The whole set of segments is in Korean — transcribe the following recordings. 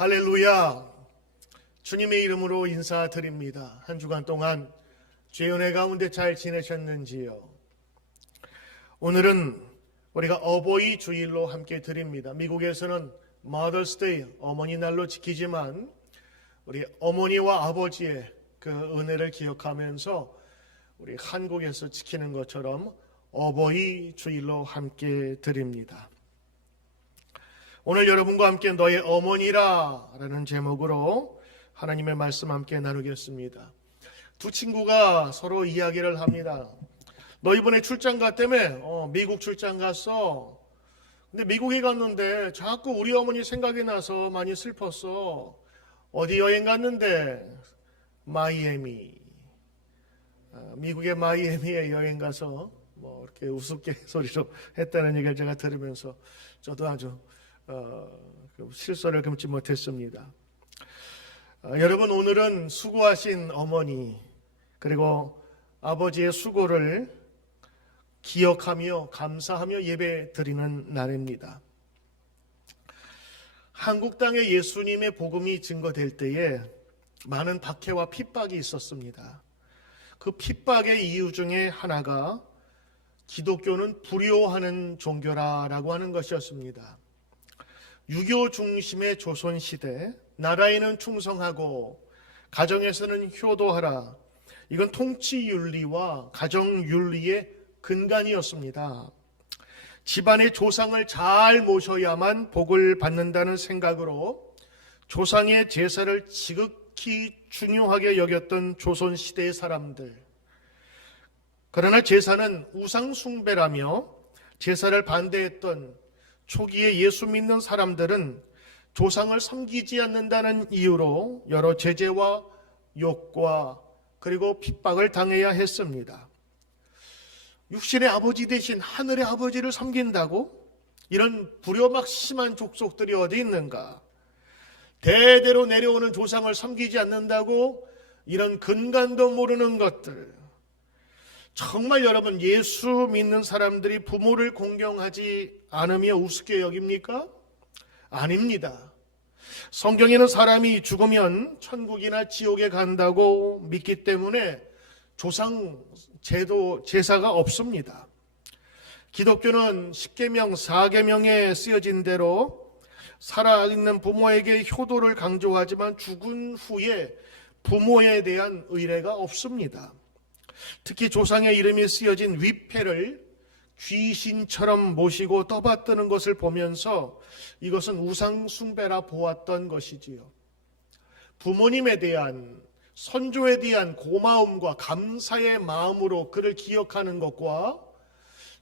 할렐루야. 주님의 이름으로 인사드립니다. 한 주간 동안 주의 은혜 가운데 잘 지내셨는지요? 오늘은 우리가 어버이 주일로 함께 드립니다. 미국에서는 Mother's Day, 어머니 날로 지키지만 우리 어머니와 아버지의 그 은혜를 기억하면서 우리 한국에서 지키는 것처럼 어버이 주일로 함께 드립니다. 오늘 여러분과 함께 너의 어머니라 라는 제목으로 하나님의 말씀 함께 나누겠습니다. 두 친구가 서로 이야기를 합니다. 너 이번에 출장 갔다며? 미국 출장 갔어. 근데 미국에 갔는데 자꾸 우리 어머니 생각이 나서 많이 슬펐어. 어디 여행 갔는데? 마이애미. 미국의 마이애미에 여행 가서 이렇게 우스갯소리로 했다는 얘기를 제가 들으면서 저도 아주 실소를 금치 못했습니다. 여러분, 오늘은 수고하신 어머니 그리고 아버지의 수고를 기억하며 감사하며 예배 드리는 날입니다. 한국 땅에 예수님의 복음이 증거될 때에 많은 박해와 핍박이 있었습니다. 그 핍박의 이유 중에 하나가 기독교는 불효하는 종교라고 하는 것이었습니다. 유교 중심의 조선시대, 나라에는 충성하고 가정에서는 효도하라. 이건 통치윤리와 가정윤리의 근간이었습니다. 집안의 조상을 잘 모셔야만 복을 받는다는 생각으로 조상의 제사를 지극히 중요하게 여겼던 조선시대의 사람들. 그러나 제사는 우상숭배라며 제사를 반대했던 초기에 예수 믿는 사람들은 조상을 섬기지 않는다는 이유로 여러 제재와 욕과 그리고 핍박을 당해야 했습니다. 육신의 아버지 대신 하늘의 아버지를 섬긴다고? 이런 불효막심한 족속들이 어디 있는가? 대대로 내려오는 조상을 섬기지 않는다고? 이런 근간도 모르는 것들. 정말 여러분, 예수 믿는 사람들이 부모를 공경하지 않으며 우습게 여깁니까? 아닙니다. 성경에는 사람이 죽으면 천국이나 지옥에 간다고 믿기 때문에 조상 제도 제사가 없습니다. 기독교는 십계명, 사계명에 쓰여진 대로 살아있는 부모에게 효도를 강조하지만 죽은 후에 부모에 대한 의례가 없습니다. 특히 조상의 이름이 쓰여진 위패를 귀신처럼 모시고 떠받드는 것을 보면서 이것은 우상 숭배라 보았던 것이지요. 부모님에 대한, 선조에 대한 고마움과 감사의 마음으로 그를 기억하는 것과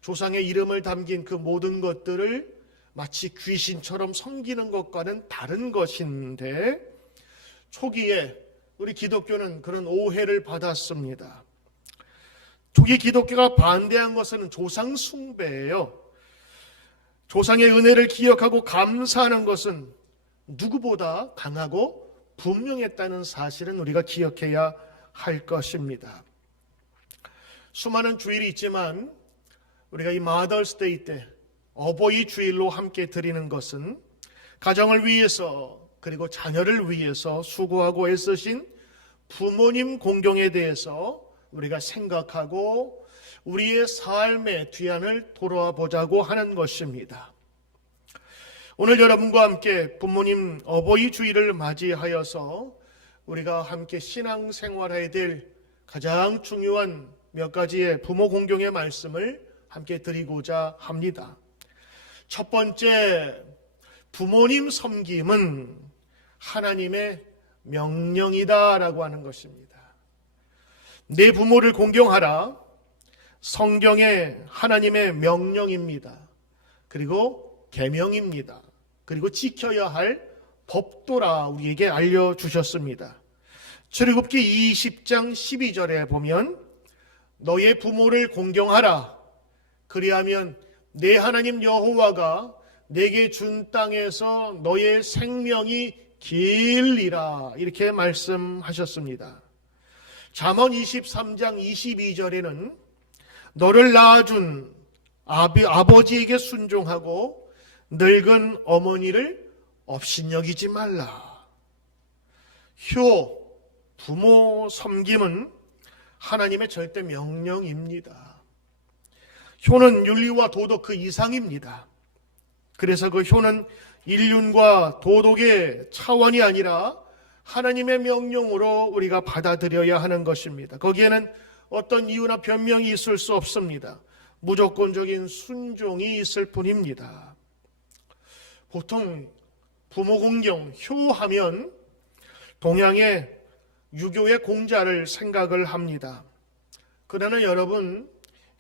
조상의 이름을 담긴 그 모든 것들을 마치 귀신처럼 섬기는 것과는 다른 것인데, 초기에 우리 기독교는 그런 오해를 받았습니다. 초기 기독교가 반대한 것은 조상 숭배예요. 조상의 은혜를 기억하고 감사하는 것은 누구보다 강하고 분명했다는 사실은 우리가 기억해야 할 것입니다. 수많은 주일이 있지만 우리가 이 Mother's Day 때 어버이 주일로 함께 드리는 것은 가정을 위해서 그리고 자녀를 위해서 수고하고 애쓰신 부모님 공경에 대해서 우리가 생각하고 우리의 삶의 뒤안을 돌아보자고 하는 것입니다. 오늘 여러분과 함께 부모님 어버이 주일을 맞이하여서 우리가 함께 신앙생활해야 될 가장 중요한 몇 가지의 부모 공경의 말씀을 함께 드리고자 합니다. 첫 번째, 부모님 섬김은 하나님의 명령이다라고 하는 것입니다. 내 부모를 공경하라. 성경의 하나님의 명령입니다. 그리고 계명입니다. 그리고 지켜야 할 법도라 우리에게 알려주셨습니다. 출애굽기 20장 12절에 보면 너의 부모를 공경하라. 그리하면 내 하나님 여호와가 내게 준 땅에서 너의 생명이 길리라. 이렇게 말씀하셨습니다. 잠언 23장 22절에는 너를 낳아준 아버지에게 순종하고 늙은 어머니를 업신여기지 말라. 효, 부모 섬김은 하나님의 절대 명령입니다. 효는 윤리와 도덕 그 이상입니다. 그래서 그 효는 인륜과 도덕의 차원이 아니라 하나님의 명령으로 우리가 받아들여야 하는 것입니다. 거기에는 어떤 이유나 변명이 있을 수 없습니다. 무조건적인 순종이 있을 뿐입니다. 보통 부모 공경, 효하면 동양의 유교의 공자를 생각을 합니다. 그러나 여러분,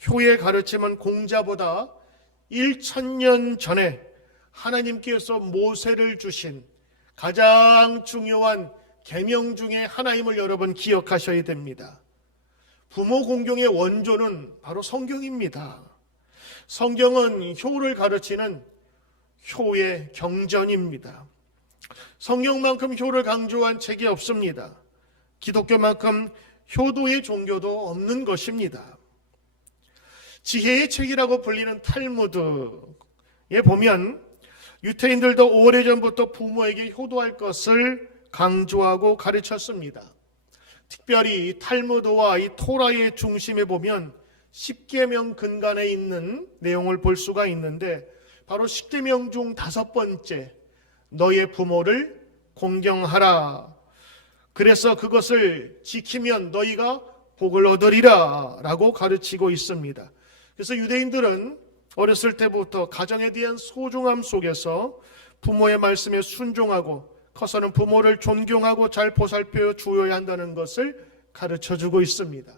효의 가르침은 공자보다 1000년 전에 하나님께서 모세를 주신 가장 중요한 계명 중에 하나임을 여러분 기억하셔야 됩니다. 부모 공경의 원조는 바로 성경입니다. 성경은 효를 가르치는 효의 경전입니다. 성경만큼 효를 강조한 책이 없습니다. 기독교만큼 효도의 종교도 없는 것입니다. 지혜의 책이라고 불리는 탈무드에 보면 유태인들도 오래전부터 부모에게 효도할 것을 강조하고 가르쳤습니다. 특별히 이 탈무드와 이 토라의 중심에 보면 십계명 근간에 있는 내용을 볼 수가 있는데 바로 십계명 중 5번째 너의 부모를 공경하라. 그래서 그것을 지키면 너희가 복을 얻으리라 라고 가르치고 있습니다. 그래서 유대인들은 어렸을 때부터 가정에 대한 소중함 속에서 부모의 말씀에 순종하고 커서는 부모를 존경하고 잘 보살펴 주어야 한다는 것을 가르쳐주고 있습니다.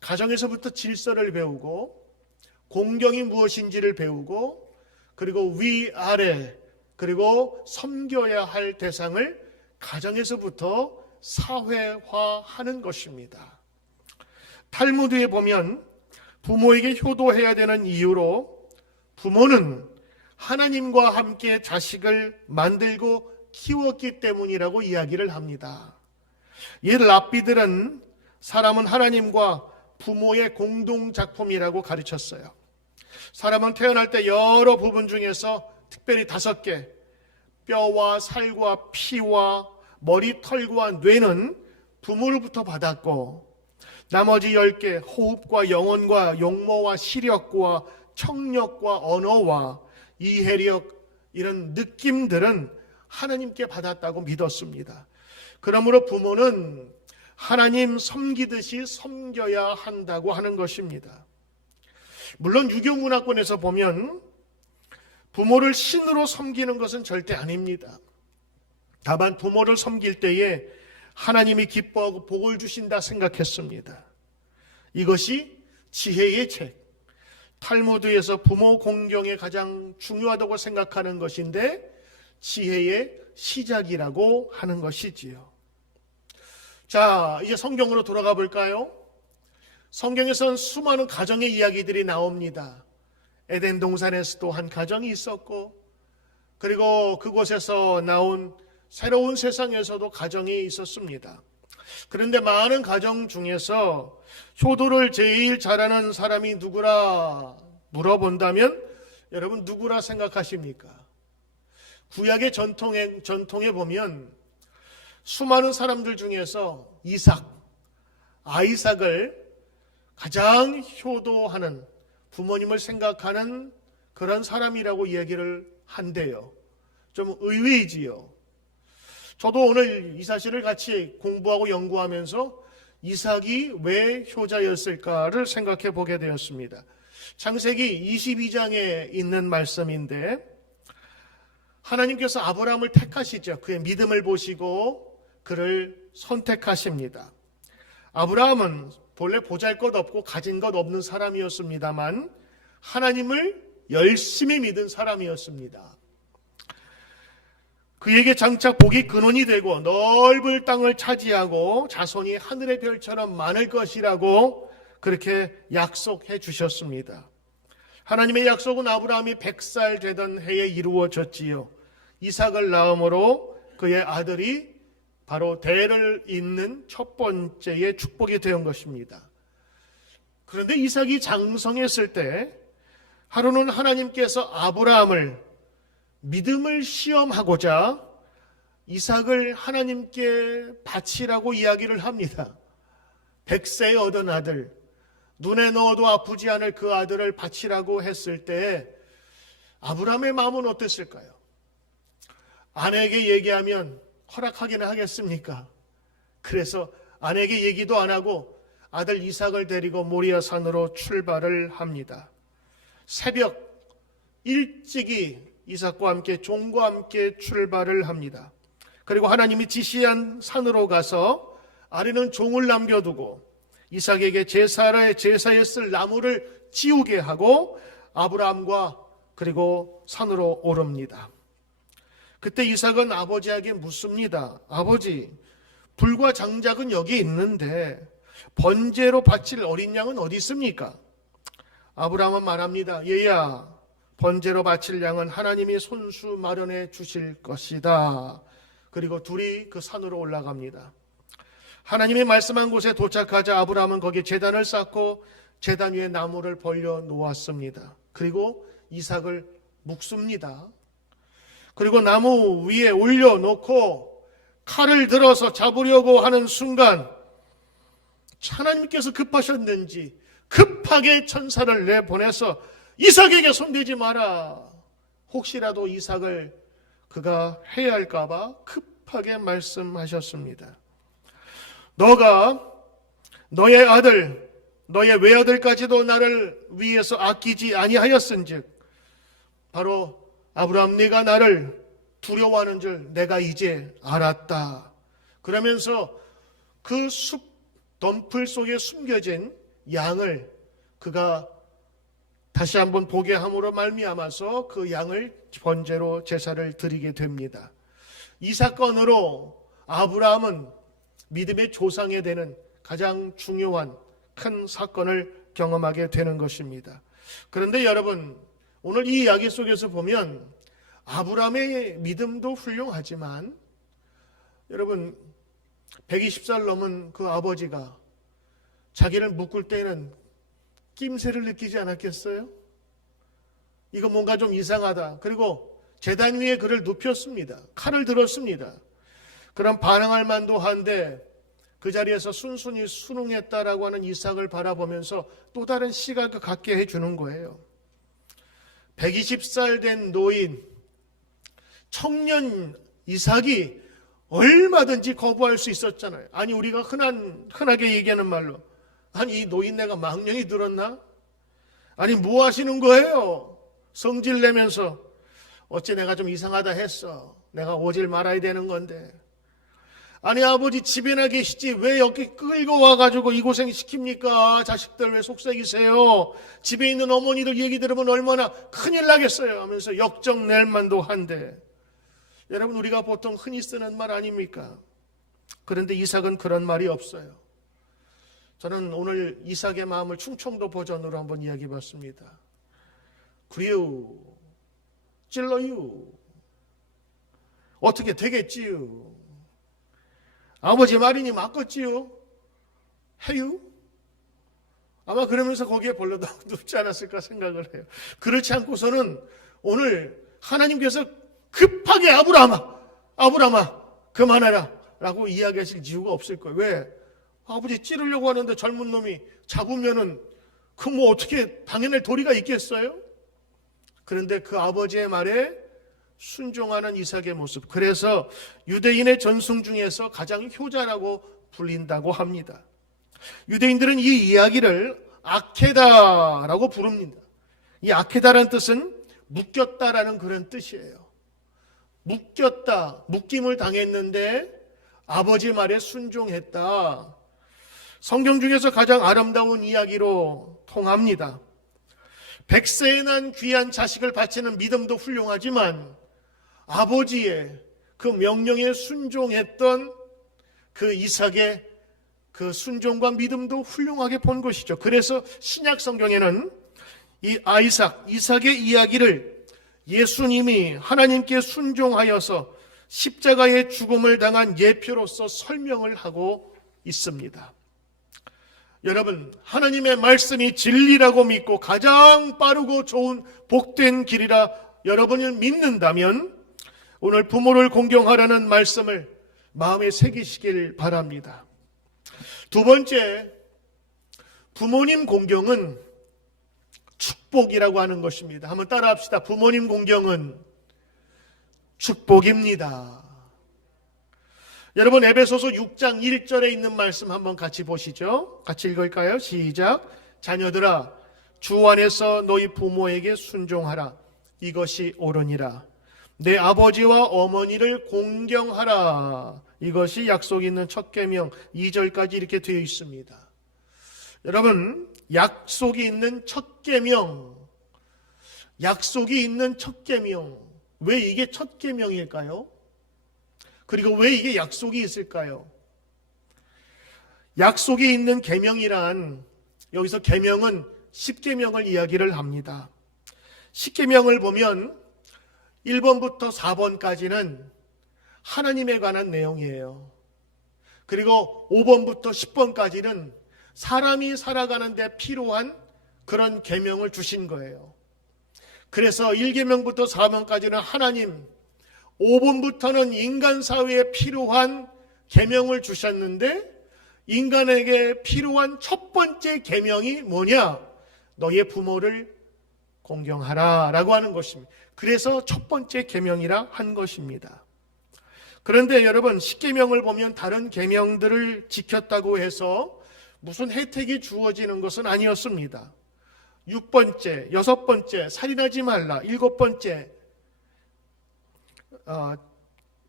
가정에서부터 질서를 배우고 공경이 무엇인지를 배우고 그리고 위아래 그리고 섬겨야 할 대상을 가정에서부터 사회화하는 것입니다. 탈무드에 보면 부모에게 효도해야 되는 이유로 부모는 하나님과 함께 자식을 만들고 키웠기 때문이라고 이야기를 합니다. 이 랍비들은 사람은 하나님과 부모의 공동작품이라고 가르쳤어요. 사람은 태어날 때 여러 부분 중에서 특별히 5개, 뼈와 살과 피와 머리, 털과 뇌는 부모로부터 받았고 나머지 10개, 호흡과 영혼과 용모와 시력과 청력과 언어와 이해력 이런 느낌들은 하나님께 받았다고 믿었습니다. 그러므로 부모는 하나님 섬기듯이 섬겨야 한다고 하는 것입니다. 물론 유교 문화권에서 보면 부모를 신으로 섬기는 것은 절대 아닙니다. 다만 부모를 섬길 때에 하나님이 기뻐하고 복을 주신다 생각했습니다. 이것이 지혜의 책, 탈무드에서 부모 공경에 가장 중요하다고 생각하는 것인데 지혜의 시작이라고 하는 것이지요. 자, 이제 성경으로 돌아가 볼까요? 성경에서는 수많은 가정의 이야기들이 나옵니다. 에덴 동산에서도 한 가정이 있었고 그리고 그곳에서 나온 새로운 세상에서도 가정이 있었습니다. 그런데 많은 가정 중에서 효도를 제일 잘하는 사람이 누구라 물어본다면 여러분 누구라 생각하십니까? 구약의 전통에 보면 수많은 사람들 중에서 아이삭을 가장 효도하는 부모님을 생각하는 그런 사람이라고 얘기를 한대요. 좀 의외이지요. 저도 오늘 이 사실을 같이 공부하고 연구하면서 이삭이 왜 효자였을까를 생각해 보게 되었습니다. 창세기 22장에 있는 말씀인데 하나님께서 아브라함을 택하시죠. 그의 믿음을 보시고 그를 선택하십니다. 아브라함은 본래 보잘것없고 가진 것 없는 사람이었습니다만 하나님을 열심히 믿은 사람이었습니다. 그에게 장차 복이 근원이 되고 넓은 땅을 차지하고 자손이 하늘의 별처럼 많을 것이라고 그렇게 약속해 주셨습니다. 하나님의 약속은 아브라함이 100살 되던 해에 이루어졌지요. 이삭을 낳음으로 그의 아들이 바로 대를 잇는 첫 번째의 축복이 된 것입니다. 그런데 이삭이 장성했을 때 하루는 하나님께서 아브라함을 믿음을 시험하고자 이삭을 하나님께 바치라고 이야기를 합니다. 100세에 얻은 아들, 눈에 넣어도 아프지 않을 그 아들을 바치라고 했을 때 아브라함의 마음은 어땠을까요? 아내에게 얘기하면 허락하기는 하겠습니까? 그래서 아내에게 얘기도 안 하고 아들 이삭을 데리고 모리아 산으로 출발을 합니다. 새벽 일찍이 이삭과 함께 종과 함께 출발을 합니다. 그리고 하나님이 지시한 산으로 가서 아래는 종을 남겨두고 이삭에게 제사에 쓸 나무를 지우게 하고 아브라함과 그리고 산으로 오릅니다. 그때 이삭은 아버지에게 묻습니다. 아버지, 불과 장작은 여기 있는데 번제로 바칠 어린 양은 어디 있습니까? 아브라함은 말합니다. 얘야, 번제로 바칠 양은 하나님이 손수 마련해 주실 것이다. 그리고 둘이 그 산으로 올라갑니다. 하나님이 말씀한 곳에 도착하자 아브라함은 거기에 제단을 쌓고 제단 위에 나무를 벌려 놓았습니다. 그리고 이삭을 묶습니다. 그리고 나무 위에 올려놓고 칼을 들어서 잡으려고 하는 순간 하나님께서 급하셨는지 급하게 천사를 내보내서 이삭에게 손대지 마라. 혹시라도 이삭을 그가 해야 할까 봐 급하게 말씀하셨습니다. 너가 너의 아들, 너의 외아들까지도 나를 위해서 아끼지 아니하였은즉 바로 아브라함, 네가 나를 두려워하는 줄 내가 이제 알았다. 그러면서 그 숲 덤풀 속에 숨겨진 양을 그가 다시 한번 보게 함으로 말미암아서 그 양을 번제로 제사를 드리게 됩니다. 이 사건으로 아브라함은 믿음의 조상이 되는 가장 중요한 큰 사건을 경험하게 되는 것입니다. 그런데 여러분, 오늘 이 이야기 속에서 보면 아브라함의 믿음도 훌륭하지만 여러분 120살 넘은 그 아버지가 자기를 묶을 때는 낌새를 느끼지 않았겠어요? 이거 뭔가 좀 이상하다. 그리고 제단 위에 그를 눕혔습니다. 칼을 들었습니다. 그럼 반항할 만도 한데 그 자리에서 순순히 순응했다라고 하는 이삭을 바라보면서 또 다른 시각을 갖게 해주는 거예요. 120살 된 노인, 청년 이삭이 얼마든지 거부할 수 있었잖아요. 아니 우리가 흔하게 얘기하는 말로 아니 이 노인네가 망령이 들었나? 아니 뭐 하시는 거예요? 성질 내면서 어째 내가 좀 이상하다 했어. 내가 오질 말아야 되는 건데. 아니 아버지 집에나 계시지 왜 여기 끌고 와가지고 이 고생 시킵니까? 자식들 왜 속삭이세요? 집에 있는 어머니들 얘기 들으면 얼마나 큰일 나겠어요 하면서 역정낼 만도 한데 여러분 우리가 보통 흔히 쓰는 말 아닙니까? 그런데 이삭은 그런 말이 없어요. 저는 오늘 이삭의 마음을 충청도 버전으로 한번 이야기해 봤습니다. 그래요. 찔러요. 어떻게 되겠지요. 아버지 말이니 맞겠지요. 해요. 아마 그러면서 거기에 벌러덩 눕지 않았을까 생각을 해요. 그렇지 않고서는 오늘 하나님께서 급하게 아브라함아 그만하라 라고 이야기하실 이유가 없을 거예요. 왜? 아버지 찌르려고 하는데 젊은 놈이 잡으면은 그 뭐 어떻게 당해낼 도리가 있겠어요? 그런데 그 아버지의 말에 순종하는 이삭의 모습. 그래서 유대인의 전승 중에서 가장 효자라고 불린다고 합니다. 유대인들은 이 이야기를 아케다라고 부릅니다. 이 아케다라는 뜻은 묶였다라는 그런 뜻이에요. 묶였다, 묶임을 당했는데 아버지 말에 순종했다. 성경 중에서 가장 아름다운 이야기로 통합니다. 100세에 난 귀한 자식을 바치는 믿음도 훌륭하지만 아버지의 그 명령에 순종했던 그 이삭의 그 순종과 믿음도 훌륭하게 본 것이죠. 그래서 신약 성경에는 이 이삭의 이야기를 예수님이 하나님께 순종하여서 십자가의 죽음을 당한 예표로서 설명을 하고 있습니다. 여러분, 하나님의 말씀이 진리라고 믿고 가장 빠르고 좋은 복된 길이라 여러분이 믿는다면 오늘 부모를 공경하라는 말씀을 마음에 새기시길 바랍니다. 두 번째, 부모님 공경은 축복이라고 하는 것입니다. 한번 따라합시다. 부모님 공경은 축복입니다. 여러분, 에베소서 6장 1절에 있는 말씀 한번 같이 보시죠. 같이 읽을까요? 시작. 자녀들아, 주 안에서 너희 부모에게 순종하라. 이것이 옳으니라. 내 아버지와 어머니를 공경하라. 이것이 약속 있는 첫 계명. 2절까지 이렇게 되어 있습니다. 여러분, 약속이 있는 첫 계명. 약속이 있는 첫 계명. 왜 이게 첫 계명일까요? 그리고 왜 이게 약속이 있을까요? 약속이 있는 계명이란, 여기서 계명은 10계명을 이야기를 합니다. 10계명을 보면 1번부터 4번까지는 하나님에 관한 내용이에요. 그리고 5번부터 10번까지는 사람이 살아가는 데 필요한 그런 계명을 주신 거예요. 그래서 1계명부터 4번까지는 하나님, 5번부터는 인간 사회에 필요한 계명을 주셨는데, 인간에게 필요한 첫 번째 계명이 뭐냐? 너의 부모를 공경하라 라고 하는 것입니다. 그래서 첫 번째 계명이라 한 것입니다. 그런데 여러분, 10계명을 보면 다른 계명들을 지켰다고 해서 무슨 혜택이 주어지는 것은 아니었습니다. 6번째, 6번째, 살인하지 말라. 7번째,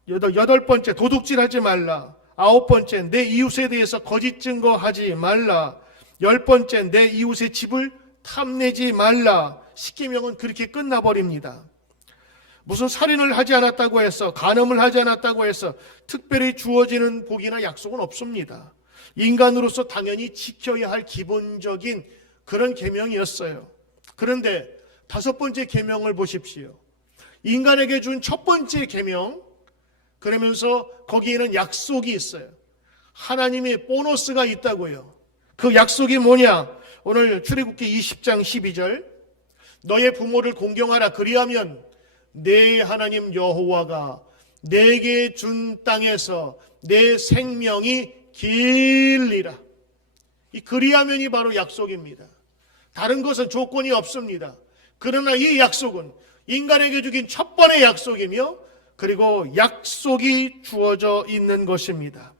8번째, 도둑질하지 말라. 9번째, 내 이웃에 대해서 거짓 증거하지 말라. 10번째, 내 이웃의 집을 탐내지 말라. 10계명은 그렇게 끝나버립니다. 무슨 살인을 하지 않았다고 해서, 간음을 하지 않았다고 해서 특별히 주어지는 복이나 약속은 없습니다. 인간으로서 당연히 지켜야 할 기본적인 그런 계명이었어요. 그런데 5번째 계명을 보십시오. 인간에게 준 첫 번째 계명, 그러면서 거기에는 약속이 있어요. 하나님의 보너스가 있다고요. 그 약속이 뭐냐? 오늘 출애굽기 20장 12절, 너의 부모를 공경하라. 그리하면 내 하나님 여호와가 내게 준 땅에서 내 생명이 길리라. 이 그리하면이 바로 약속입니다. 다른 것은 조건이 없습니다. 그러나 이 약속은 인간에게 주긴 첫 번의 약속이며, 그리고 약속이 주어져 있는 것입니다.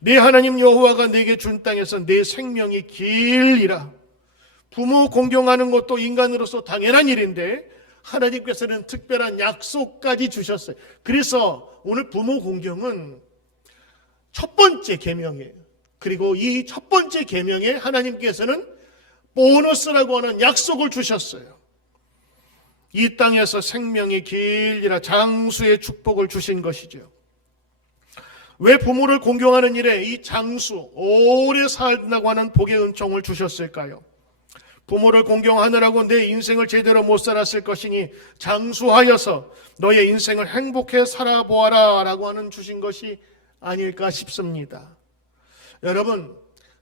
내 하나님 여호와가 내게 준 땅에서 내 생명이 길리라. 부모 공경하는 것도 인간으로서 당연한 일인데 하나님께서는 특별한 약속까지 주셨어요. 그래서 오늘 부모 공경은 첫 번째 계명이에요. 그리고 이 첫 번째 계명에 하나님께서는 보너스라고 하는 약속을 주셨어요. 이 땅에서 생명이 길리라, 장수의 축복을 주신 것이죠. 왜 부모를 공경하는 일에 이 장수, 오래 살다고 하는 복의 은총을 주셨을까요? 부모를 공경하느라고 내 인생을 제대로 못 살았을 것이니 장수하여서 너의 인생을 행복해 살아보아라 라고 하는 주신 것이 아닐까 싶습니다. 여러분,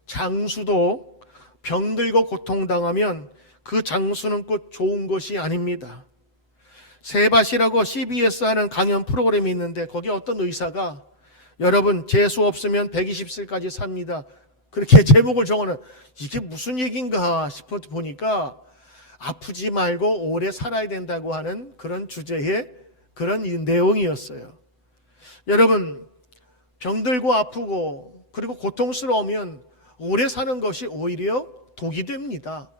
장수도 병들고 고통당하면 그 장수는 꼭 좋은 것이 아닙니다. 세밭이라고 CBS 하는 강연 프로그램이 있는데 거기 어떤 의사가 여러분 재수 없으면 120세까지 삽니다. 그렇게 제목을 적어놓은, 이게 무슨 얘기인가 싶어 보니까 아프지 말고 오래 살아야 된다고 하는 그런 주제의 그런 내용이었어요. 여러분, 병들고 아프고 그리고 고통스러우면 오래 사는 것이 오히려 독이 됩니다.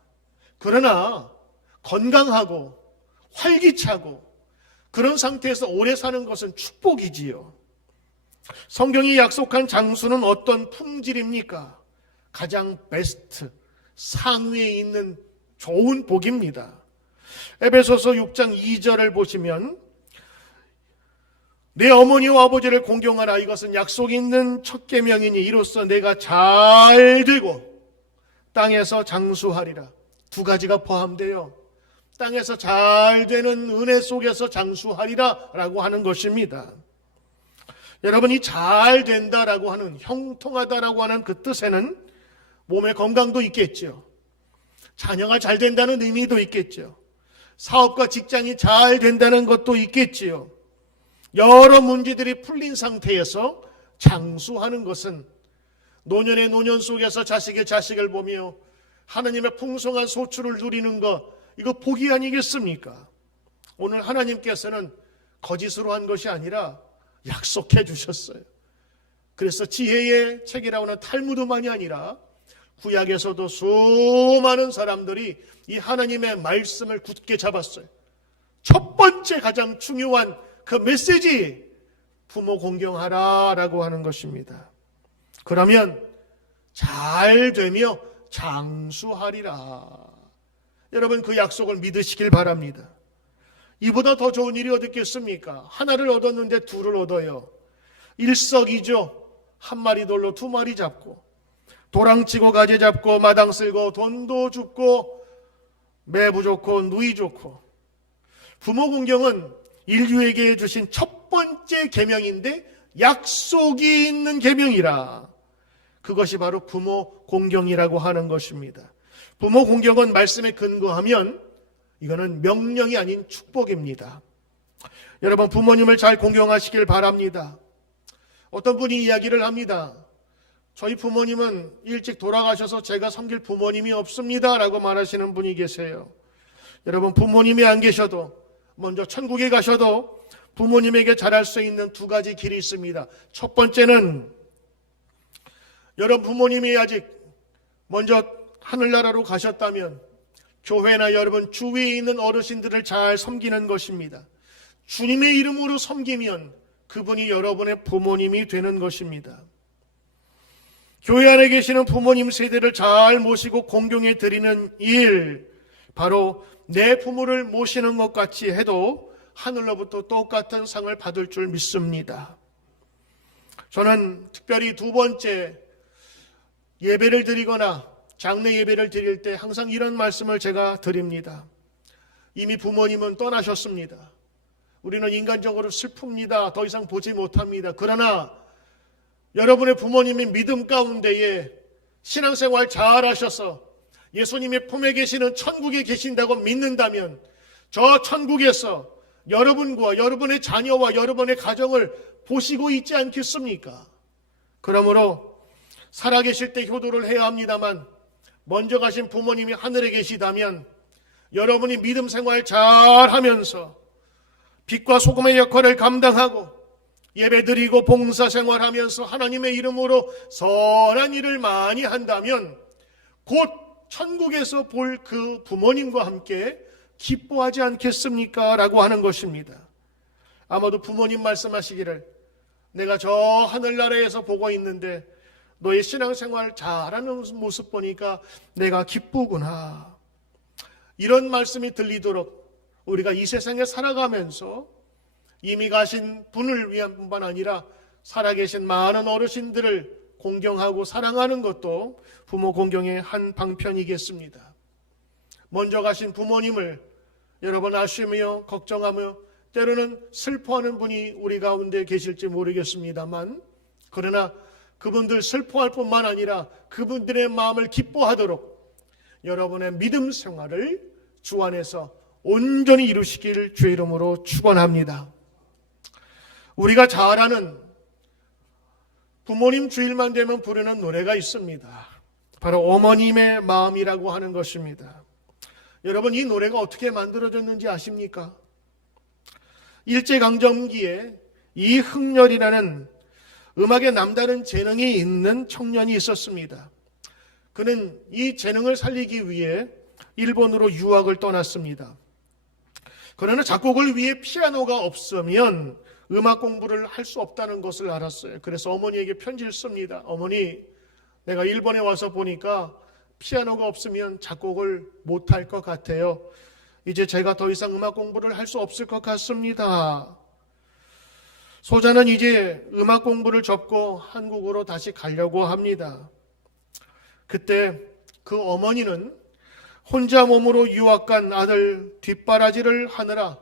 그러나 건강하고 활기차고 그런 상태에서 오래 사는 것은 축복이지요. 성경이 약속한 장수는 어떤 품질입니까? 가장 베스트, 상위에 있는 좋은 복입니다. 에베소서 6장 2절을 보시면 내 어머니와 아버지를 공경하라. 이것은 약속 있는 첫 계명이니 이로써 내가 잘 되고 땅에서 장수하리라. 두 가지가 포함돼요. 땅에서 잘 되는 은혜 속에서 장수하리라 라고 하는 것입니다. 여러분이 잘 된다라고 하는, 형통하다라고 하는 그 뜻에는 몸의 건강도 있겠죠. 자녀가 잘 된다는 의미도 있겠죠. 사업과 직장이 잘 된다는 것도 있겠지요. 여러 문제들이 풀린 상태에서 장수하는 것은 노년의 노년 속에서 자식의 자식을 보며 하나님의 풍성한 소출을 누리는 것, 이거 복이 아니겠습니까? 오늘 하나님께서는 거짓으로 한 것이 아니라 약속해 주셨어요. 그래서 지혜의 책이라고 하는 탈무드만이 아니라 구약에서도 수많은 사람들이 이 하나님의 말씀을 굳게 잡았어요. 첫 번째 가장 중요한 그 메시지, 부모 공경하라라고 하는 것입니다. 그러면 잘 되며 장수하리라. 여러분, 그 약속을 믿으시길 바랍니다. 이보다 더 좋은 일이 어디 있겠습니까? 하나를 얻었는데 둘을 얻어요. 일석이조. 한 마리 돌로 두 마리 잡고, 도랑치고 가재 잡고 마당 쓸고 돈도 줍고 매부 좋고 누이 좋고. 부모 공경은 인류에게 주신 첫 번째 계명인데 약속이 있는 계명이라. 그것이 바로 부모 공경이라고 하는 것입니다. 부모 공경은 말씀에 근거하면 이거는 명령이 아닌 축복입니다. 여러분, 부모님을 잘 공경하시길 바랍니다. 어떤 분이 이야기를 합니다. 저희 부모님은 일찍 돌아가셔서 제가 섬길 부모님이 없습니다 라고 말하시는 분이 계세요. 여러분, 부모님이 안 계셔도, 먼저 천국에 가셔도 부모님에게 잘할 수 있는 두 가지 길이 있습니다. 첫 번째는 여러분 부모님이 아직 먼저 하늘나라로 가셨다면 교회나 여러분 주위에 있는 어르신들을 잘 섬기는 것입니다. 주님의 이름으로 섬기면 그분이 여러분의 부모님이 되는 것입니다. 교회 안에 계시는 부모님 세대를 잘 모시고 공경해 드리는 일, 바로 내 부모를 모시는 것 같이 해도 하늘로부터 똑같은 상을 받을 줄 믿습니다. 저는 특별히 두 번째 예배를 드리거나 장례 예배를 드릴 때 항상 이런 말씀을 제가 드립니다. 이미 부모님은 떠나셨습니다. 우리는 인간적으로 슬픕니다. 더 이상 보지 못합니다. 그러나 여러분의 부모님이 믿음 가운데에 신앙생활 잘 하셔서 예수님의 품에 계시는 천국에 계신다고 믿는다면 저 천국에서 여러분과 여러분의 자녀와 여러분의 가정을 보시고 있지 않겠습니까? 그러므로 살아계실 때 효도를 해야 합니다만 먼저 가신 부모님이 하늘에 계시다면 여러분이 믿음 생활 잘 하면서 빛과 소금의 역할을 감당하고 예배드리고 봉사생활하면서 하나님의 이름으로 선한 일을 많이 한다면 곧 천국에서 볼 그 부모님과 함께 기뻐하지 않겠습니까? 라고 하는 것입니다. 아마도 부모님 말씀하시기를 내가 저 하늘나라에서 보고 있는데 너의 신앙생활 잘하는 모습 보니까 내가 기쁘구나. 이런 말씀이 들리도록 우리가 이 세상에 살아가면서 이미 가신 분을 위한 뿐만 아니라 살아계신 많은 어르신들을 공경하고 사랑하는 것도 부모 공경의 한 방편이겠습니다. 먼저 가신 부모님을 여러분 아쉬우며 걱정하며 때로는 슬퍼하는 분이 우리 가운데 계실지 모르겠습니다만, 그러나 그분들 슬퍼할 뿐만 아니라 그분들의 마음을 기뻐하도록 여러분의 믿음 생활을 주 안에서 온전히 이루시길 주의 이름으로 축원합니다. 우리가 잘 아는 부모님 주일만 되면 부르는 노래가 있습니다. 바로 어머님의 마음이라고 하는 것입니다. 여러분, 이 노래가 어떻게 만들어졌는지 아십니까? 일제강점기에 이흥렬이라는 음악에 남다른 재능이 있는 청년이 있었습니다. 그는 이 재능을 살리기 위해 일본으로 유학을 떠났습니다. 그러나 작곡을 위해 피아노가 없으면 음악 공부를 할 수 없다는 것을 알았어요. 그래서 어머니에게 편지를 씁니다. 어머니, 내가 일본에 와서 보니까 피아노가 없으면 작곡을 못할 것 같아요. 이제 제가 더 이상 음악 공부를 할 수 없을 것 같습니다. 소자는 이제 음악 공부를 접고 한국으로 다시 가려고 합니다. 그때 그 어머니는 혼자 몸으로 유학 간 아들 뒷바라지를 하느라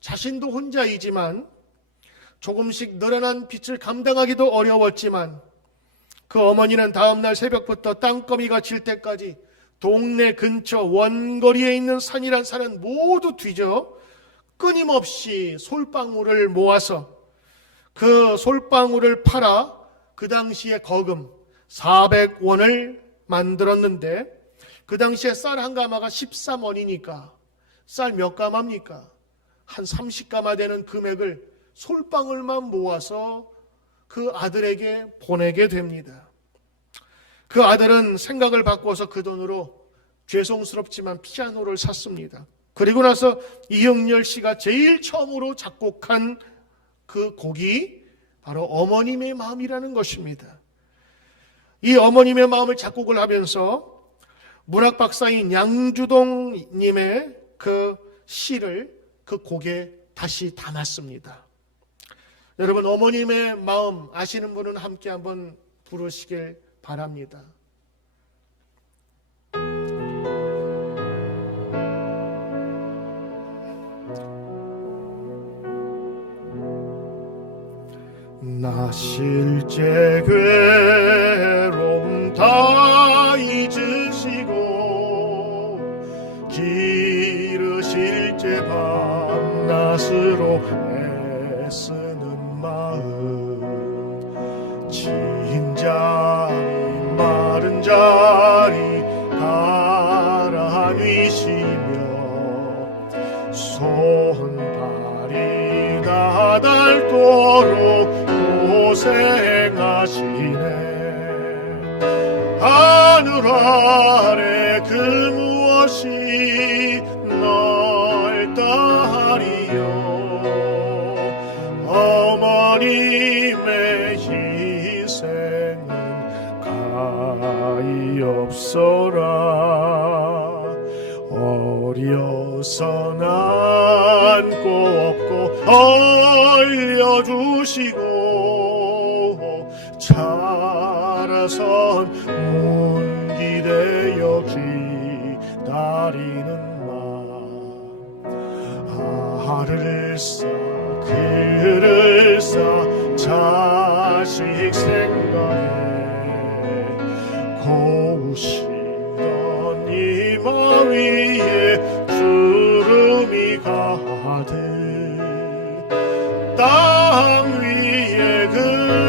자신도 혼자이지만 조금씩 늘어난 빚을 감당하기도 어려웠지만 그 어머니는 다음날 새벽부터 땅거미가 질 때까지 동네 근처 원거리에 있는 산이란 산은 모두 뒤져 끊임없이 솔방울을 모아서 그 솔방울을 팔아 그 당시에 거금 400원을 만들었는데, 그 당시에 쌀 한 가마가 13원이니까 쌀 몇 가마입니까? 한 30가마 되는 금액을 솔방울만 모아서 그 아들에게 보내게 됩니다. 그 아들은 생각을 바꿔서 그 돈으로 죄송스럽지만 피아노를 샀습니다. 그리고 나서 이영렬 씨가 제일 처음으로 작곡한 그 곡이 바로 어머님의 마음이라는 것입니다. 이 어머님의 마음을 작곡을 하면서 문학 박사인 양주동 님의 그 시를 그 곡에 다시 담았습니다. 여러분, 어머님의 마음 아시는 분은 함께 한번 부르시길 바랍니다. 나 실제 괴로움 다 잊으시고 기르실제 밤낮으로 애쓰는 마음, 진 자리 마른 자리 가라앉히시며 손발이 다 닳도록 고생하시네. 하늘 아래 그 무엇이 넓다하리요. 어머님의 희생은 가엾어라. 어려서 낳고 없고 얼려주시고 자라선 문기되어 기다리는 마, 알을 쌓 글을 쌓 자식 생각에 고우시던 이마 위에 주름이 가득, 땅 위에 그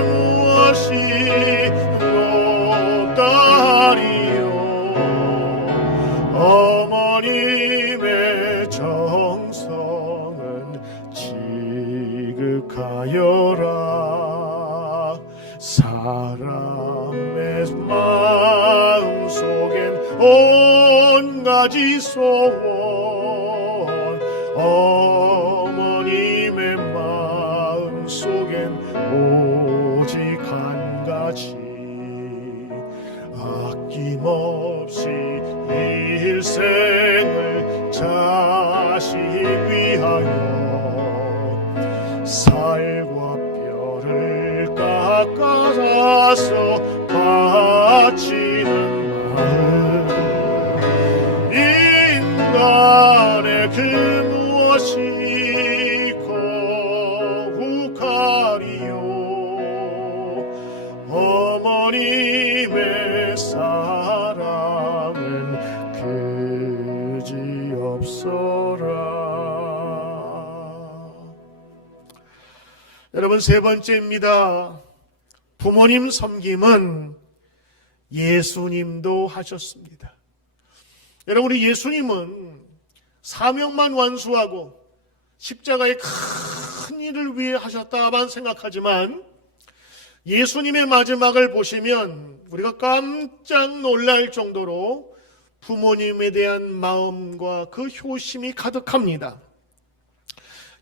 무엇이 높다리요. 어머님의 정성은 지극하여라. 사람의 마음속엔 온가지 소원, 어머님의 마음속엔 오직 한 가지, 아낌없이 일생을 자식 위하여 살과 뼈를 깎아서 바치는 마음, 인간의 그 무엇이 거룩하리요. 어머님의 사랑은 그지없어라. 여러분, 세 번째입니다. 부모님 섬김은 예수님도 하셨습니다. 여러분, 우리 예수님은 사명만 완수하고 십자가의 큰 일을 위해 하셨다만 생각하지만, 예수님의 마지막을 보시면 우리가 깜짝 놀랄 정도로 부모님에 대한 마음과 그 효심이 가득합니다.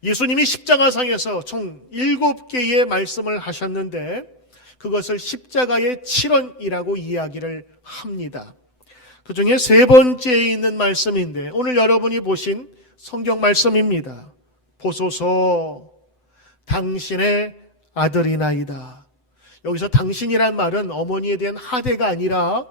예수님이 십자가상에서 총 7개의 말씀을 하셨는데 그것을 십자가의 7원이라고 이야기를 합니다. 그 중에 세 번째에 있는 말씀인데 오늘 여러분이 보신 성경 말씀입니다. 보소서 당신의 아들이나이다. 여기서 당신이란 말은 어머니에 대한 하대가 아니라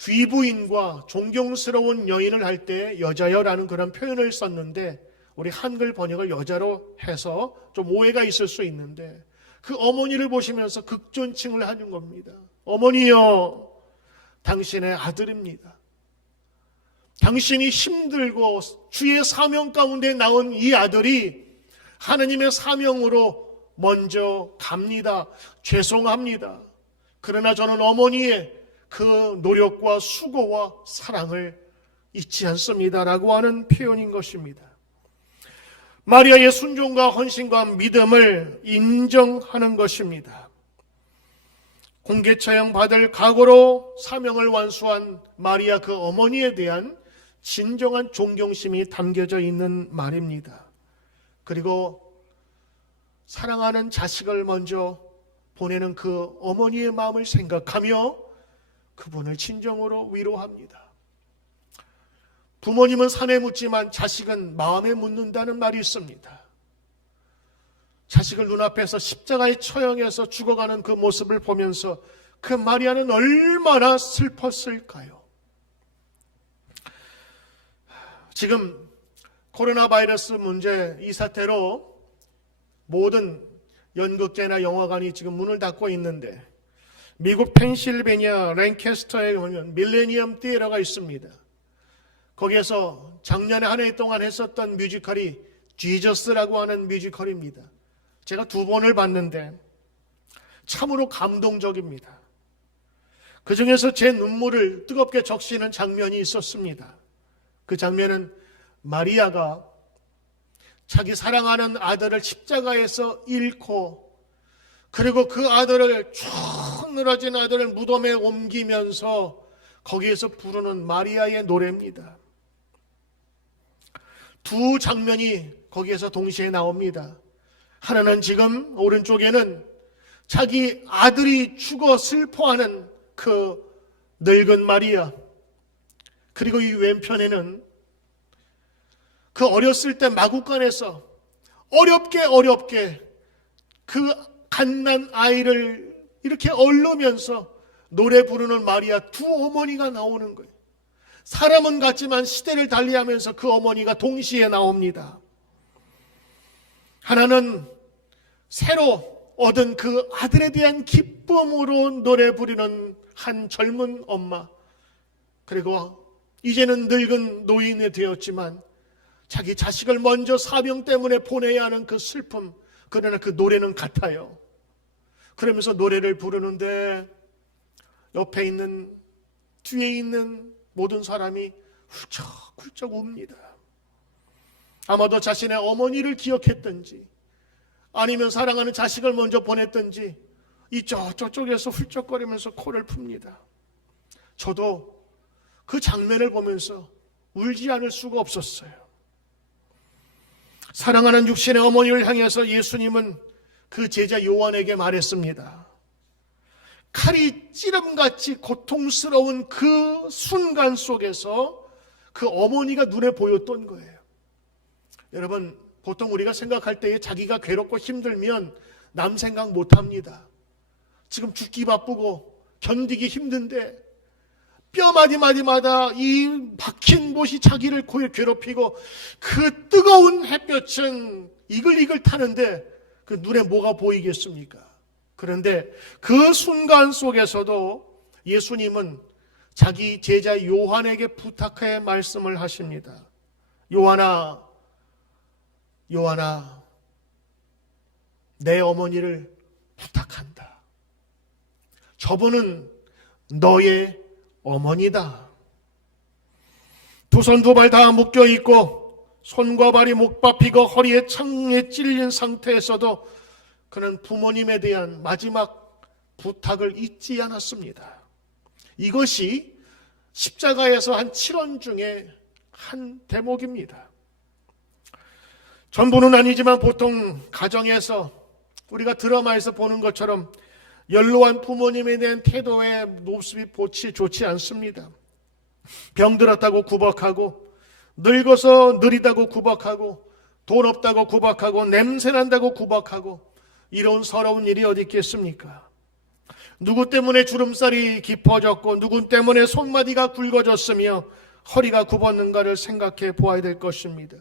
귀부인과 존경스러운 여인을 할 때 여자여라는 그런 표현을 썼는데, 우리 한글 번역을 여자로 해서 좀 오해가 있을 수 있는데 그 어머니를 보시면서 극존칭을 하는 겁니다. 어머니여, 당신의 아들입니다. 당신이 힘들고 주의 사명 가운데 나온 이 아들이 하나님의 사명으로 먼저 갑니다. 죄송합니다. 그러나 저는 어머니의 그 노력과 수고와 사랑을 잊지 않습니다. 라고 하는 표현인 것입니다. 마리아의 순종과 헌신과 믿음을 인정하는 것입니다. 공개 처형 받을 각오로 사명을 완수한 마리아 그 어머니에 대한 진정한 존경심이 담겨져 있는 말입니다. 그리고 사랑하는 자식을 먼저 보내는 그 어머니의 마음을 생각하며 그분을 진정으로 위로합니다. 부모님은 산에 묻지만 자식은 마음에 묻는다는 말이 있습니다. 자식을 눈앞에서 십자가에 처형해서 죽어가는 그 모습을 보면서 그 마리아는 얼마나 슬펐을까요? 지금 코로나 바이러스 문제 이 사태로 모든 연극제나 영화관이 지금 문을 닫고 있는데 미국 펜실베니아 랭캐스터에 보면 밀레니엄 티에터가 있습니다. 거기에서 작년에 한 해 동안 했었던 뮤지컬이 지저스라고 하는 뮤지컬입니다. 제가 2번을 봤는데 참으로 감동적입니다. 그 중에서 제 눈물을 뜨겁게 적시는 장면이 있었습니다. 그 장면은 마리아가 자기 사랑하는 아들을 십자가에서 잃고 그리고 그 아들을 쭉 늘어진 아들을 무덤에 옮기면서 거기에서 부르는 마리아의 노래입니다. 두 장면이 거기에서 동시에 나옵니다. 하나는 지금 오른쪽에는 자기 아들이 죽어 슬퍼하는 그 늙은 마리아, 그리고 이 왼편에는 그 어렸을 때 마구간에서 어렵게 그 갓난 아이를 이렇게 얼르면서 노래 부르는 마리아 두 어머니가 나오는 거예요. 사람은 같지만 시대를 달리하면서 그 어머니가 동시에 나옵니다. 하나는 새로 얻은 그 아들에 대한 기쁨으로 노래 부르는 한 젊은 엄마, 그리고 이제는 늙은 노인이 되었지만 자기 자식을 먼저 사명 때문에 보내야 하는 그 슬픔, 그러나 그 노래는 같아요. 그러면서 노래를 부르는데 옆에 있는, 뒤에 있는 모든 사람이 훌쩍훌쩍 웁니다. 아마도 자신의 어머니를 기억했든지 아니면 사랑하는 자식을 먼저 보냈든지 저쪽에서 훌쩍거리면서 코를 풉니다. 저도 그 장면을 보면서 울지 않을 수가 없었어요. 사랑하는 육신의 어머니를 향해서 예수님은 그 제자 요한에게 말했습니다. 칼이 찌름같이 고통스러운 그 순간 속에서 그 어머니가 눈에 보였던 거예요. 여러분, 보통 우리가 생각할 때에 자기가 괴롭고 힘들면 남 생각 못합니다. 지금 죽기 바쁘고 견디기 힘든데 뼈마디마디마다 이 박힌 못이 자기를 괴롭히고 그 뜨거운 햇볕은 이글이글 타는데 그 눈에 뭐가 보이겠습니까? 그런데 그 순간 속에서도 예수님은 자기 제자 요한에게 부탁해 말씀을 하십니다. 요한아, 내 어머니를 부탁한다. 저분은 너의 어머니다. 두 손 두 발 다 묶여 있고 손과 발이 못 밟히고 허리에 창에 찔린 상태에서도 그는 부모님에 대한 마지막 부탁을 잊지 않았습니다. 이것이 십자가에서 한 7원 중에 한 대목입니다. 전부는 아니지만 보통 가정에서 우리가 드라마에서 보는 것처럼 연로한 부모님에 대한 태도의 모습이 보치 좋지 않습니다. 병들었다고 구박하고 늙어서 느리다고 구박하고 돈 없다고 구박하고 냄새난다고 구박하고 이런 서러운 일이 어디 있겠습니까? 누구 때문에 주름살이 깊어졌고 누구 때문에 손마디가 굵어졌으며 허리가 굽었는가를 생각해 보아야 될 것입니다.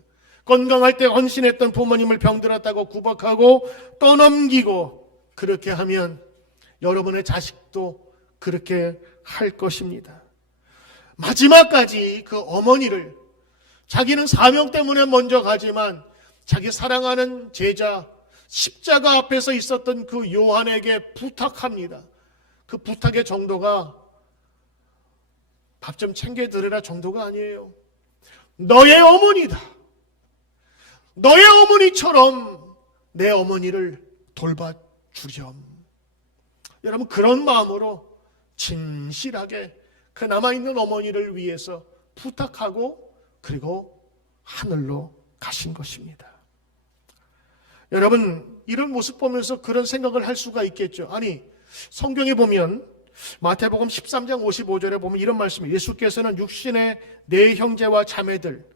건강할 때 헌신했던 부모님을 병들었다고 구박하고 떠넘기고 그렇게 하면 여러분의 자식도 그렇게 할 것입니다. 마지막까지 그 어머니를, 자기는 사명 때문에 먼저 가지만 자기 사랑하는 제자 십자가 앞에서 있었던 그 요한에게 부탁합니다. 그 부탁의 정도가 밥 좀 챙겨 드리라 정도가 아니에요. 너의 어머니다. 너의 어머니처럼 내 어머니를 돌봐주렴. 여러분, 그런 마음으로 진실하게 그 남아있는 어머니를 위해서 부탁하고 그리고 하늘로 가신 것입니다. 여러분, 이런 모습 보면서 그런 생각을 할 수가 있겠죠. 아니, 성경에 보면 마태복음 13장 55절에 보면 이런 말씀이, 예수께서는 육신에 네 형제와 자매들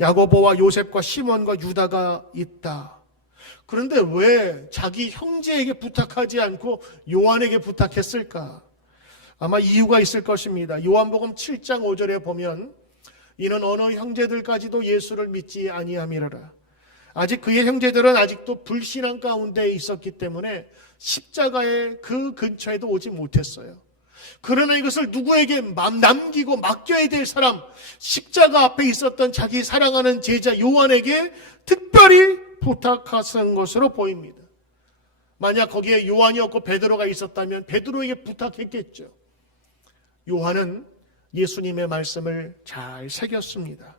야고보와 요셉과 시몬과 유다가 있다. 그런데 왜 자기 형제에게 부탁하지 않고 요한에게 부탁했을까? 아마 이유가 있을 것입니다. 요한복음 7장 5절에 보면 이는 어느 형제들까지도 예수를 믿지 아니함이라라. 아직 그의 형제들은 아직도 불신앙 가운데 있었기 때문에 십자가의 그 근처에도 오지 못했어요. 그러나 이것을 누구에게 남기고 맡겨야 될 사람, 십자가 앞에 있었던 자기 사랑하는 제자 요한에게 특별히 부탁하신 것으로 보입니다. 만약 거기에 요한이 없고 베드로가 있었다면 베드로에게 부탁했겠죠. 요한은 예수님의 말씀을 잘 새겼습니다.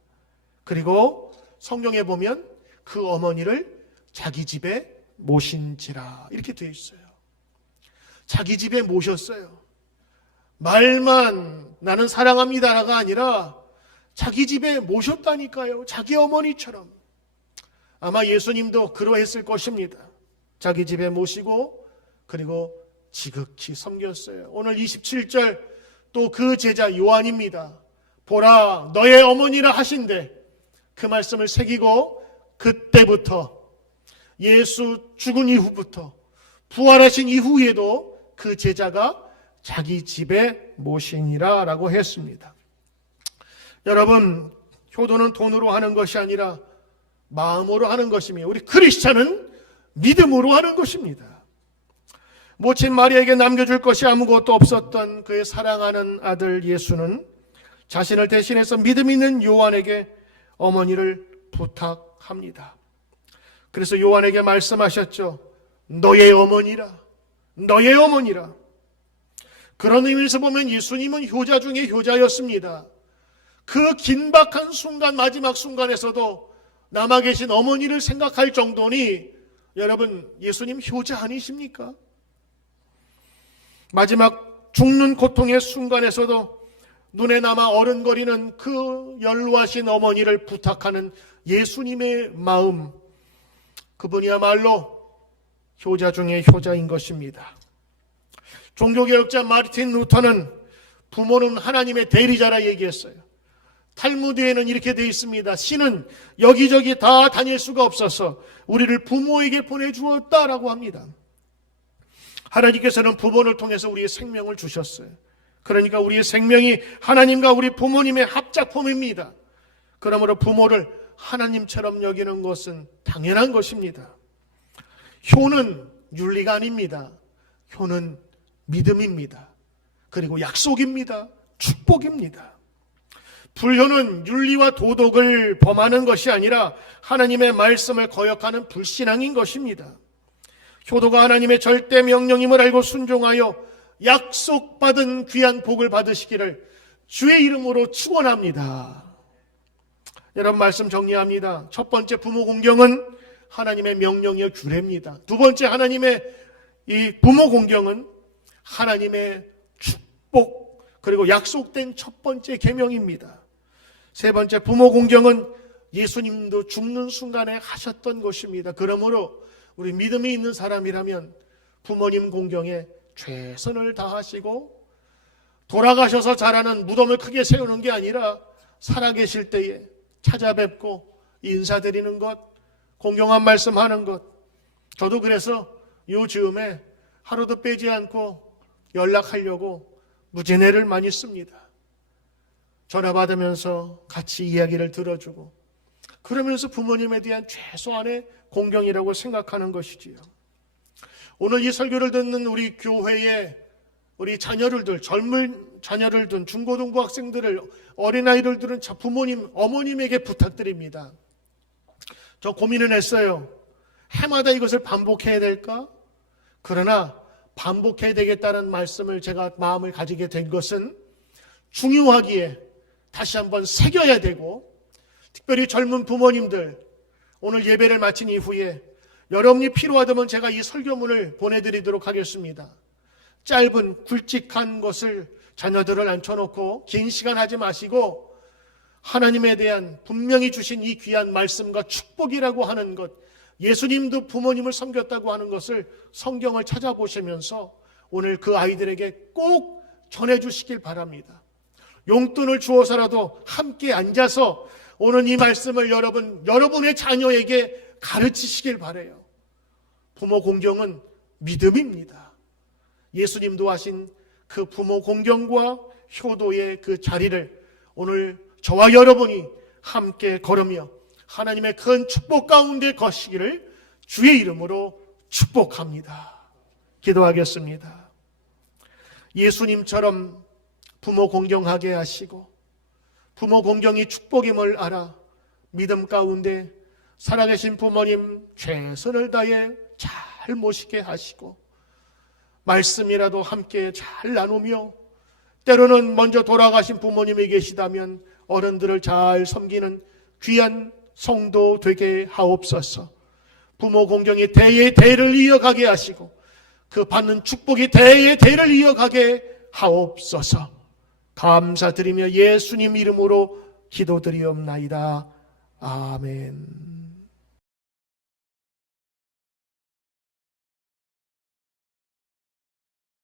그리고 성경에 보면 그 어머니를 자기 집에 모신지라 이렇게 되어 있어요. 자기 집에 모셨어요. 말만 나는 사랑합니다가 아니라 자기 집에 모셨다니까요. 자기 어머니처럼. 아마 예수님도 그러했을 것입니다. 자기 집에 모시고 그리고 지극히 섬겼어요. 오늘 27절 또 그 제자 요한입니다. 보라 너의 어머니라 하신대 그 말씀을 새기고 그때부터 예수 죽은 이후부터 부활하신 이후에도 그 제자가 자기 집에 모시니라 라고 했습니다. 여러분, 효도는 돈으로 하는 것이 아니라 마음으로 하는 것이며 우리 크리스찬은 믿음으로 하는 것입니다. 모친 마리아에게 남겨줄 것이 아무것도 없었던 그의 사랑하는 아들 예수는 자신을 대신해서 믿음 있는 요한에게 어머니를 부탁합니다. 그래서 요한에게 말씀하셨죠. 너의 어머니라. 너의 어머니라. 그런 의미에서 보면 예수님은 효자 중에 효자였습니다. 그 긴박한 순간, 마지막 순간에서도 남아 계신 어머니를 생각할 정도니 여러분, 예수님 효자 아니십니까? 마지막 죽는 고통의 순간에서도 눈에 남아 어른거리는 그 연로하신 어머니를 부탁하는 예수님의 마음, 그분이야말로 효자 중에 효자인 것입니다. 종교개혁자 마르틴 루터는 부모는 하나님의 대리자라 얘기했어요. 탈무드에는 이렇게 되어 있습니다. 신은 여기저기 다 다닐 수가 없어서 우리를 부모에게 보내주었다라고 합니다. 하나님께서는 부모를 통해서 우리의 생명을 주셨어요. 그러니까 우리의 생명이 하나님과 우리 부모님의 합작품입니다. 그러므로 부모를 하나님처럼 여기는 것은 당연한 것입니다. 효는 윤리가 아닙니다. 효는 믿음입니다. 그리고 약속입니다. 축복입니다. 불효는 윤리와 도덕을 범하는 것이 아니라 하나님의 말씀을 거역하는 불신앙인 것입니다. 효도가 하나님의 절대 명령임을 알고 순종하여 약속받은 귀한 복을 받으시기를 주의 이름으로 축원합니다. 여러분, 말씀 정리합니다. 첫 번째, 부모 공경은 하나님의 명령이여 규례입니다. 두 번째, 하나님의 이 부모 공경은 하나님의 축복 그리고 약속된 첫 번째 계명입니다. 세 번째, 부모 공경은 예수님도 죽는 순간에 하셨던 것입니다. 그러므로 우리 믿음이 있는 사람이라면 부모님 공경에 최선을 다하시고 돌아가셔서 자라는 무덤을 크게 세우는 게 아니라 살아계실 때에 찾아뵙고 인사드리는 것, 공경한 말씀하는 것. 저도 그래서 요 즈음에 하루도 빼지 않고 연락하려고 무진회를 많이 씁니다. 전화 받으면서 같이 이야기를 들어주고 그러면서 부모님에 대한 최소한의 공경이라고 생각하는 것이지요. 오늘 이 설교를 듣는 우리 교회의 우리 젊은 자녀를 둔 중고등부 학생들을, 어린아이를 두는 부모님, 어머님에게 부탁드립니다. 저 고민을 했어요. 해마다 이것을 반복해야 될까? 그러나 반복해야 되겠다는 말씀을 제가 마음을 가지게 된 것은 중요하기에 다시 한번 새겨야 되고, 특별히 젊은 부모님들, 오늘 예배를 마친 이후에 여러분이 필요하다면 제가 이 설교문을 보내드리도록 하겠습니다. 짧은 굵직한 것을 자녀들을 앉혀놓고 긴 시간 하지 마시고, 하나님에 대한 분명히 주신 이 귀한 말씀과 축복이라고 하는 것, 예수님도 부모님을 섬겼다고 하는 것을 성경을 찾아보시면서 오늘 그 아이들에게 꼭 전해주시길 바랍니다. 용돈을 주어서라도 함께 앉아서 오늘 이 말씀을 여러분의 자녀에게 가르치시길 바라요. 부모 공경은 믿음입니다. 예수님도 하신 그 부모 공경과 효도의 그 자리를 오늘 저와 여러분이 함께 걸으며 하나님의 큰 축복 가운데 거시기를 주의 이름으로 축복합니다. 기도하겠습니다. 예수님처럼 부모 공경하게 하시고 부모 공경이 축복임을 알아 믿음 가운데 살아계신 부모님 최선을 다해 잘 모시게 하시고 말씀이라도 함께 잘 나누며, 때로는 먼저 돌아가신 부모님이 계시다면 어른들을 잘 섬기는 귀한 성도 되게 하옵소서. 부모 공경이 대의 대를 이어가게 하시고 그 받는 축복이 대의 대를 이어가게 하옵소서. 감사드리며 예수님 이름으로 기도드리옵나이다. 아멘.